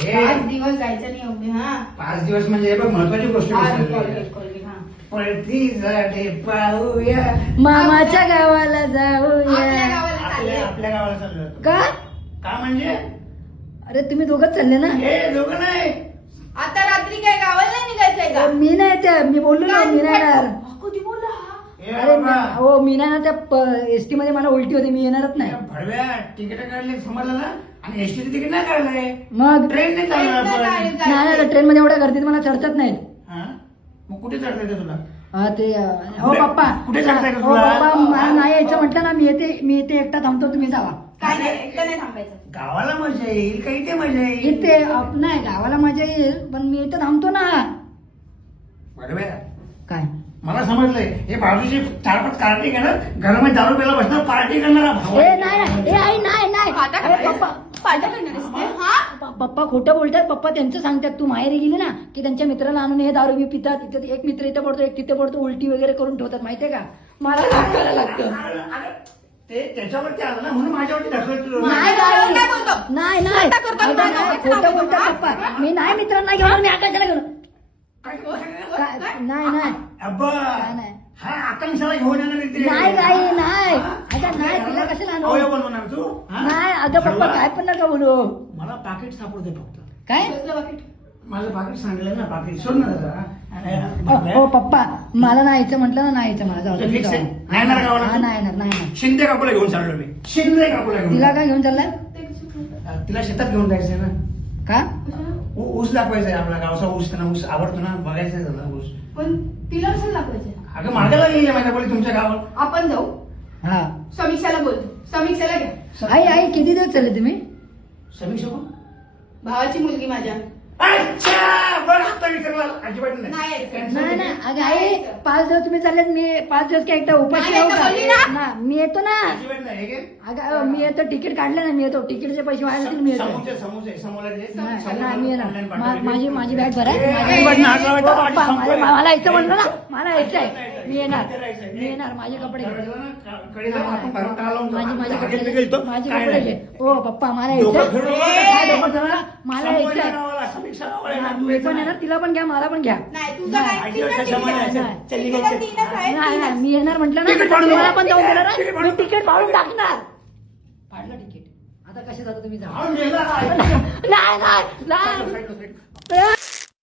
5 दिवस जायचं नाही एवढे. हा 5 दिवस म्हणजे हे बघ महत्वाची गोष्ट कोलगेट. हा पळती झाडे पाहूया. मामाच्या गावाला जाऊया. आपल्या गावाला चालले. आपल्या गावाला चाललो होतो. का म्हणजे अरे तुम्ही दोघंच चालले ना. हे दोघं नाही. आता रात्री काय गावाला नाही निघायचंय का? मी नाही त्या मी बोललो ना मी नाही येणार. कधी बोलला हा? हे अरे बाबा, हो मी नाही ना त्या एसटी मध्ये मला उलटी होती मी येणारच नाही. या भडव्या तिकीट काढले समजलं ना आणि एसटीचे तिकीट नाही काढलंय. मग ट्रेनने चालणार आपण. नाही ट्रेन मध्ये एवढ्या गर्दीत मला चढतच नाहीत. हा? मग कुठे चढता येते तुला? हा ते हो पप्पा कुठे चढता येते हो तुला? पप्पा मला नाही यायचं म्हटलं ना मी येते एकटा थांबतो तुम्ही जावा. काय नाही एकटं नाही थांबायचं. गावाला मजा येईल का इथे मजा येईल? इथे नाही गावाला मजा येईल पण मी इथे थांबतो ना. भडव्या काय मला समजलंय हे बाजूची 4-5 कार्टी घेणार घरामध्ये दारू प्यायला बसणार पार्टी करणार भाऊ. ए नाही ए आई नाही नाही पाटा अरे करणारेस? पप्पा पाटा करणारेस ते? हा? पप्पा खोटं बोलतात. पप्पा त्यांचं सांगतात तू माहेरी गेली ना की त्यांच्या मित्राला आणून हे दारू बी पितात. तिथे एक मित्र इथं पडतो एक तिथे पडतो उलटी वगैरे करून ठेवतात माहितीये का. मला लागायला लागतं. अगं, ते त्याच्यावरती आलं ना म्हणून माझ्यावरती ढकलतो. नाही काय नाही बोलतो? नाही नाही खोटं करतो, अगं, नाही, नाही, खोटं खोटं बोलतो बोलतात का? पप्पा. मी नाही मित्रांना घेऊन मी आकाशाला घेऊन काय नाही नाही अब्बा नाही. हा आकांक्षाला घेऊन येणार इथे. नाही गाई नाही हा? अगं नाही तिला कशाला आणू? अवयव बनवणार तू हा? नाही अगं पप्पा ठरवा. काय पण नका बोलू. मला पाकिट सापडते फक्त. काय कसलं पाकीट? माझं पाकिट सांगलं ना पाकिट सोड ना जरा. हो पप्पा मला नाही यायचं म्हटलं ना नाही यायचं मला जाऊ दे. फिक्स आहे? नाही येणार गावाला हा तू? नाही येणार नाही येणार. शिंदे काकूला घेऊन चाललो मी. शिंदे काकूला घेऊन. तिला काय घेऊन चाललाय तिला शेतात घेऊन जायचंय ना. का ऊस दाखवायचा आहे आपला गावचा ऊस त्यांना ऊस आवडतो ना बघायचं आहे त्याला ऊस. पण तिला कसं दाखवायचं? अगं मागायला गेली माझ्या बोली तुमच्या गावात. आपण जाऊ हा समीक्षाला बोलतो. समीक्षाला घ्या. आई आई किती दिवस चालले तुम्ही. समीक्षा कोण? भावाची मुलगी माझ्या. अच्छा बरं आता विसरला अजिबात नाही नाही. यायचं. Cancel नाही केलं. ना अगं आई 5 दिवस तुम्ही चाललेत मी 5 दिवस काय एकटा उपाशी नाही राहू येतं बोलली ना? का ना मी येतो ना. अजिबात नाही हे घे. अगं मी येतो तिकीट काढलं ना मी येतो तिकीटचे पैसे व्हायला लागतील मी येतो. समोसे समोला दे. नाही समोसा नाही, मी येणार online पाठवते. माझी बॅग भरा ए, माझी अजिबात बॅग- नाही, हात लावायचा, हो, माझी पप्पा, संपलं. मला यायचं म्हणलं ना मला यायचंय मी येणार मी येणार माझे कपडे घे. ठरवलं ना, कळलं ना, आपण बाहेरून टाळा लावून जाऊ. माझे हागेत कपडे बिगेल तो. माझे काय कपडे नाही. घे. हो पप्पा मला डोकं यायचंय फिरवलं. काय डोकं फिरवलं? मला समोरच्या यायचंय गावाला समीक्षा गावाला हा, येणार, तू मी यायचं पण नाही. येणार तिला पण घ्या मला पण घ्या. नाही तुझं नाही, काय आजी तीनच वर्षाच्या तिकीट मनात आहे. आहे. चल, तिकीट निघायचं. तीनच आहे, नाही नाही तीनच. मी येणार म्हटलं ना तिकीट तर फाडून तुम्हाला टाक. पण जाऊन देणार तिकीट ना. फाडून मी तिकीट फाडून टाकणार. फाडलं तिकीट आता कसे जातो तुम्ही जा. हा, मेला. नाही नाही नाही साईडला, साईडला.